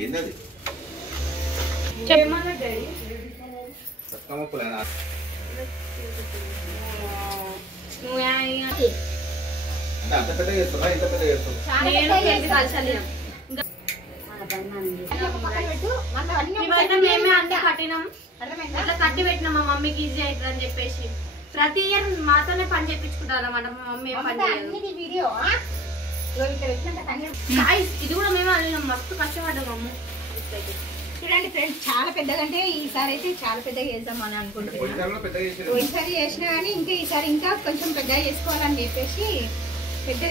ఏందది ఏమన్నా డాడీ బతుకమ్మ పూలేనా నువ్వు అంటే అంత పెద్ద చేస్తున్నా ఇంత పెద్ద చేస్తున్నా మేమే అన్ని కట్టినాం అట్లా కట్టి పెట్టినాం మా మమ్మీకి ఈజీ అవుతుంది అని చెప్పేసి ప్రతి ఇయర్ మాతోనే పని చేయించుకుంటారు అన్నమాట మా మమ్మీ ఇది కూడా మేమే అల్లినాం మస్తు కష్టపడ్డాం అమ్మ చూడండి ఫ్రెండ్స్ చాలా పెద్దగా అంటే ఈసారి అయితే చాలా పెద్దగా చేద్దాం అని అనుకుంటున్నాను పోయినసారి చేసినా కానీ ఇంకా ఈసారి ఇంకా కొంచెం పెద్దగా చేసుకోవాలని చెప్పేసి పెద్ద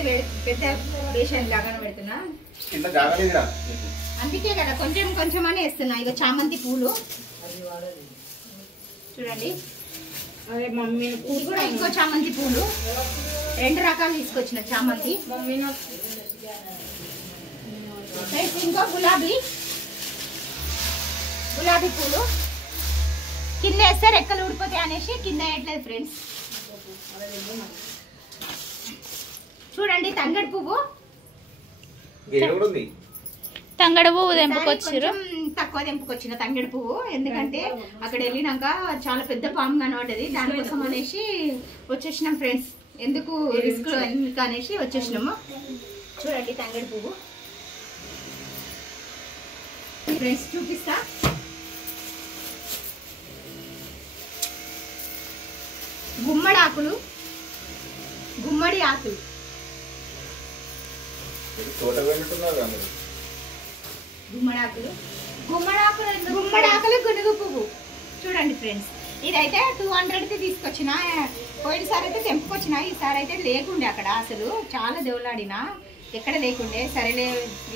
దేశాన్ని లాగానే పెడుతున్నా అందుకే కదా కొంచెం కొంచెం అని వేస్తున్నా ఇక చామంతి పూలు చూడండి అదే మమ్మీ ఇది కూడా ఇంకో చామంతి పూలు 2 రకాలు తీసుకొచ్చిన చామంతి మమ్మీ ఇంకో గులాబీ పూలు కింద వేస్తే రెక్కలు ఊడిపోతాయి అనేసి కింద వేయట్లేదు ఫ్రెండ్స్. చూడండి తంగడి పువ్వు తెంపుకొచ్చారు తక్కువ తెంపుకొచ్చిన తంగడి పువ్వు ఎందుకంటే అక్కడ వెళ్ళినాక చాలా పెద్ద పాము కనబడ్డది దానికోసం అనేసి వచ్చేసినాం ఫ్రెండ్స్. ఎందుకు రిస్క్ ఎందుకు అనేసి వచ్చేసినాము. చూడండి తంగడి పువ్వు ఫ్రెండ్స్ చూపిస్తా. గుమ్మడి ఆకులు గుమ్మడి ఆకులు గునుగు పువ్వు చూడండి ఫ్రెండ్స్. ఇదైతే 200కి తీసుకొచ్చిన. పోయినసారి అయితే తెంపుకొచ్చిన. ఈసారి అయితే లేకుండే అక్కడ అసలు చాలా దేవులాడినా ఎక్కడ లేకుండే. సరేలే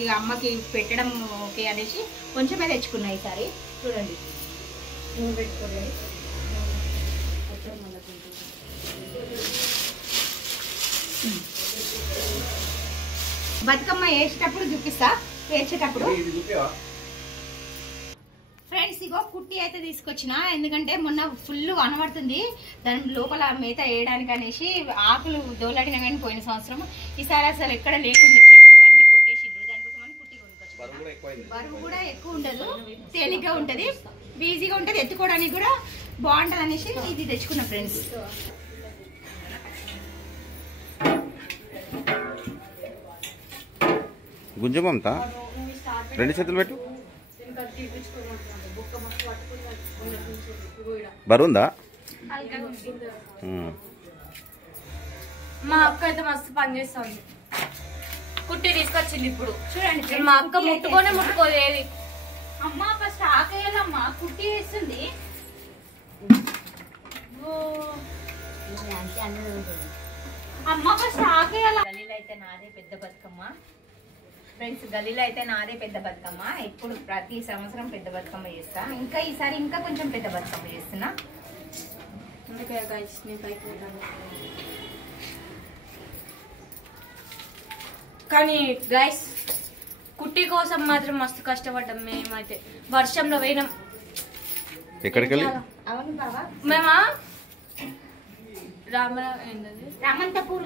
ఇక అమ్మకి పెట్టడం ఓకే అనేసి కొంచెమే తెచ్చుకున్నా ఈసారి. చూడండి పెట్టుకోండి. బతుకమ్మ వేసేటప్పుడు చూపిస్తా వేసేటప్పుడు. ఫ్రెండ్స్ ఇగో కుట్టి అయితే తీసుకొచ్చిన. ఎందుకంటే మొన్న ఫుల్ వనబడుతుంది దాని లోపల మేత వేయడానికి అనేసి ఆకులు దోలాడినా కానీ పోయిన సంవత్సరం. ఈసారి అసలు ఎక్కడ లేకుండా చెట్లు అన్ని కొట్టేసిండ్రు. దానికోసం అని కుట్టి కొనుక్కొచ్చిన. బరువు కూడా ఎక్కువ ఉండదు, తేలిగ్గా ఉంటది, ఈజీగా ఉంటది, ఎత్తుకోవడానికి కూడా బాగుంటది అనేసి ఇది తెచ్చుకున్నా ఫ్రెండ్స్. గుంజమంతా 2 చేతులు పెట్టు. బరుందా? మా అక్క అయితే మస్తు పని చేస్తుంది. కుట్టి తీసుకొచ్చింది ఇప్పుడు. చూడండి మా అక్క ముట్టుకోలేదు. అమ్మ ఫస్ట్ ఆకేయాలమ్మా కుట్టి వేస్తుంది. అమ్మ ఫస్ట్ ఆకేయాల. గలీలో అయితే నాదే పెద్ద బతుకమ్మ ఫ్రెండ్స్. గలీలో అయితే నాదే పెద్ద బతుకమ్మ. ఇప్పుడు ప్రతి సంవత్సరం పెద్ద బతుకమ్మ చేస్తా. ఇంకా ఈసారి ఇంకా కొంచెం పెద్ద బతుకమ్మ చేస్తున్నా. కానీ గైస్ కుట్టి కోసం మాత్రం మస్తు కష్టపడ్డాం మేమైతే. వర్షంలో పోయినాం. ఎక్కడికి వెళ్ళి? అవును బాబా మేమా రామంతపూర్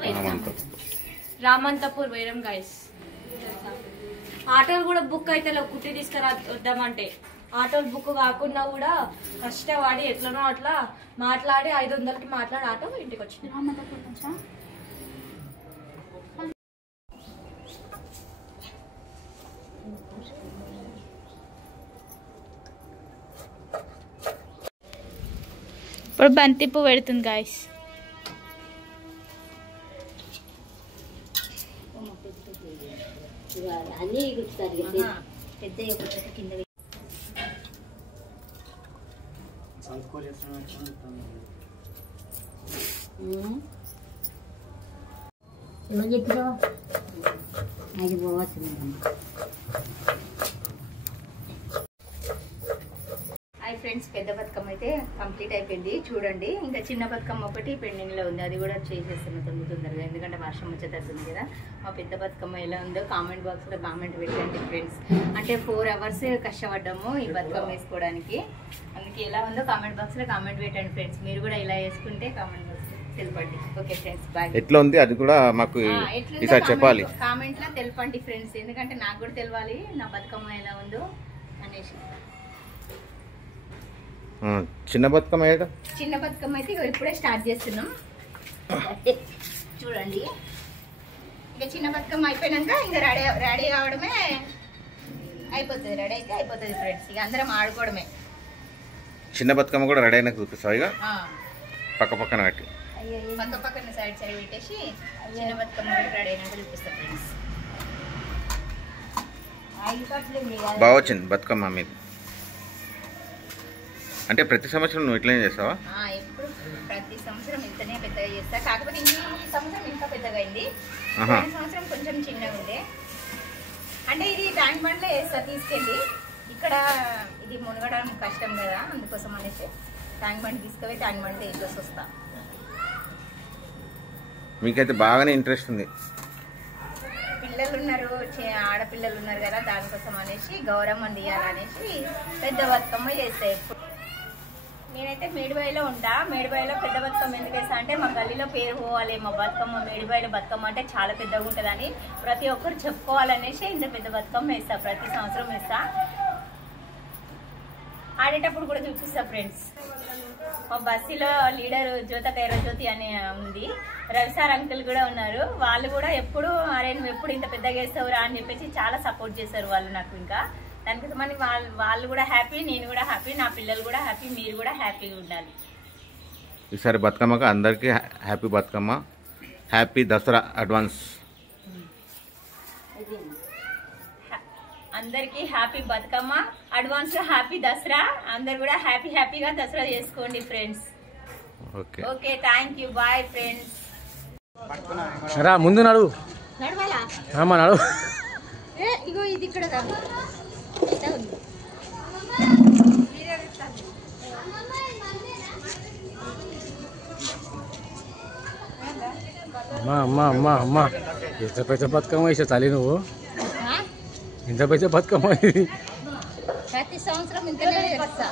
పోయినాం గైస్. ఆటోలు కూడా బుక్ అయితే కుట్టి తీసుకురా వద్దామంటే ఆటోలు బుక్ కాకుండా కూడా కష్టపడి ఎట్లనో అట్లా మాట్లాడి 500కి మాట్లాడి ఆటో ఇంటికి వచ్చింది. ఇప్పుడు బంతి పువ్వు పెడుతుంది గాయస్. అన్ని పెద్ద కింద ఎవరు చెప్పారు అది పోవచ్చు. హాయ్ ఫ్రెండ్స్, పెద్ద బతుకమ్మ అయితే కంప్లీట్ అయిపోయింది. చూడండి ఇంకా చిన్న బతుకమ్మ ఒకటి పెండింగ్ లో ఉంది. అది కూడా చేసేస్తున్నా తొందరగా ఎందుకంటే వర్షం వచ్చేటట్టుంది కదా. మా పెద్ద బతుకమ్మ ఎలా ఉందో కామెంట్ బాక్స్ లో కామెంట్ పెట్టండి ఫ్రెండ్స్. అంటే 4 hours కష్టపడ్డాము ఈ బతుకమ్మ వేసుకోవడానికి. అందుకే ఎలా ఉందో కామెంట్ బాక్స్ లో కామెంట్ పెట్టండి ఫ్రెండ్స్. మీరు కూడా ఇలా వేసుకుంటే కామెంట్ బాక్స్. తెలపండి. Okay friends, bye. ఎట్లా ఉంది అది కూడా మాకు ఈసారి చెప్పాలి. కామెంట్ లో తెలపండి ఫ్రెండ్స్, ఎందుకంటే నాకు కూడా తెలవాలి నా బతుకమ్మ ఎలా ఉందో అనేసి. చిన్న బతుకమ్మ ఏడా? చిన్న బతుకమ్మ అయితే ఇప్పుడే స్టార్ట్ చేస్తున్నాం చూడండి. ఇక చిన్న బతుకమ్మ అయిపోయినాక ఇంకా రెడీ కావడమే అయిపోతుంది. రెడీ అయితే అయిపోతుంది ఫ్రెండ్స్, ఇక అందరం ఆడుకోవడమే. చిన్న బతుకమ్మ కూడా రెడీ అయినాక చూపిస్తావు ఇక పక్క పక్కన పెట్టి పక్క పక్కన సైడ్ పెట్టేసి చిన్న బతుకమ్మ కూడా రెడీ అయినాక చూపిస్తా ఫ్రెండ్స్. బాగా వచ్చింది బతుకమ్మ మీద. అంటే ప్రతి సంవత్సరం నువ్వు ఇట్లనే చేస్తావా? ఎప్పుడు ప్రతి సంవత్సరం ఇంతనే పెద్దగా చేస్తా, కాకపోతే ఈ సంవత్సరం ఇంకా పెద్దగా అయింది. ఈ సంవత్సరం కొంచెం చిన్నగా ఉండే. అంటే ఇది ట్యాంక్ బండ్లో వేస్తా తీసుకెళ్ళి, ఇక్కడ ఇది మునగడం కష్టం కదా, అందుకోసం అనేసి ట్యాంక్ బండ్ తీసుకుపోయి ట్యాంక్ బండ్లో వేసేసి వస్తా. మీకైతే బాగానే ఇంట్రెస్ట్ ఉంది. పిల్లలు ఉన్నారు, ఆడపిల్లలు ఉన్నారు కదా, దానికోసం అనేసి గౌరమ్మని తీయాలనేసి పెద్ద బతుకమ్మ చేస్తాయి. నేనైతే మేడిబాయిలో ఉంటా. మేడిబాయిలో పెద్ద బతుకమ్మ ఎందుకు వేస్తా అంటే మా గల్లీలో పేరు పోవాలి, మా బతుకమ్మ మేడిబాయిలో బతుకమ్మ అంటే చాలా పెద్దగా ఉంటుందని ప్రతి ఒక్కరు చెప్పుకోవాలనేసి ఇంత పెద్ద బతుకమ్మ వేస్తా. ప్రతి సంవత్సరం వేస్తా. ఆడేటప్పుడు కూడా చూపిస్తా ఫ్రెండ్స్. మా బస్సులో లీడర్ జ్యోతి అనే ఉంది, రవి సార్ అంకుల్ కూడా ఉన్నారు. వాళ్ళు కూడా ఎప్పుడు అరే నువ్వు ఎప్పుడు ఇంత పెద్దగా వేస్తావురా అని చెప్పేసి చాలా సపోర్ట్ చేస్తారు వాళ్ళు నాకు. ఇంకా దానికోసమని వాళ్ళు కూడా హ్యాపీ, నేను కూడా హ్యాపీ, నా పిల్లలు కూడా హ్యాపీ, మీరు కూడా హ్యాపీగా ఉండాలి. ఈసారి బతుకమ్మకు అందరికీ happy Bathukamma, happy Dasara advance. అందరికీ happy Bathukamma advance, happy Dasara. అందరు కూడా హ్యాపీగా దసరా చేసుకోండి friends. Okay thank you, bye friends. రా ముందు నడు నడు. ఇగో ఇది ఇక్కడ అమ్మా ఇంత పెద్ద బతుకమ్మ వేసా తల్లి నువ్వు, ఇంత పెద్ద బతుకమ్మ ఇది. ప్రతి సంవత్సరం ఇంతనే చేస్తా.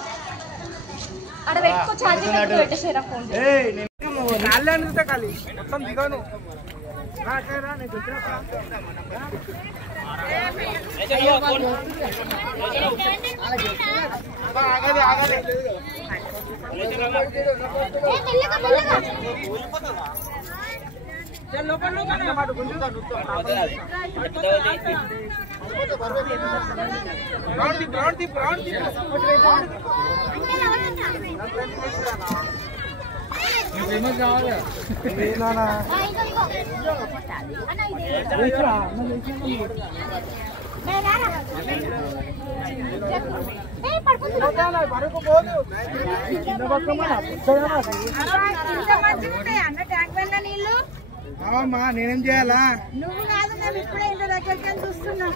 నేనేం చేయాలా? నువ్వు కాదు, మేము ఇప్పుడే ఇంటి దగ్గరికి చూస్తున్నాం.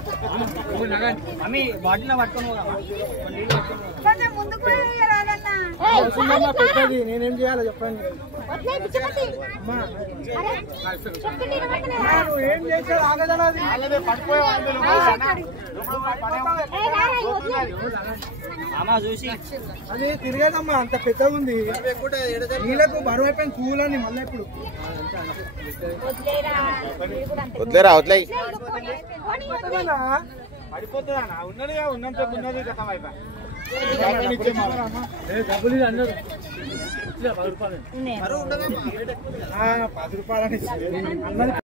కొంచెం ముందు కూడా నేనేం చేయాలో చెప్పండి. ఏం చేశారు? అది తిరిగేదమ్మా, అంత పెద్దగా ఉంది. నీళ్ళకు బరువు అయిపోయింది కూలని మళ్ళీ ఇప్పుడు వదిలేరా వదిలే పడిపోతుందా? ఉన్నదిగా ఉన్నంత ఉన్నది గతం అయిపోయి డబ్బులు అందరూ 10 రూపాయలు 10 రూపాయలు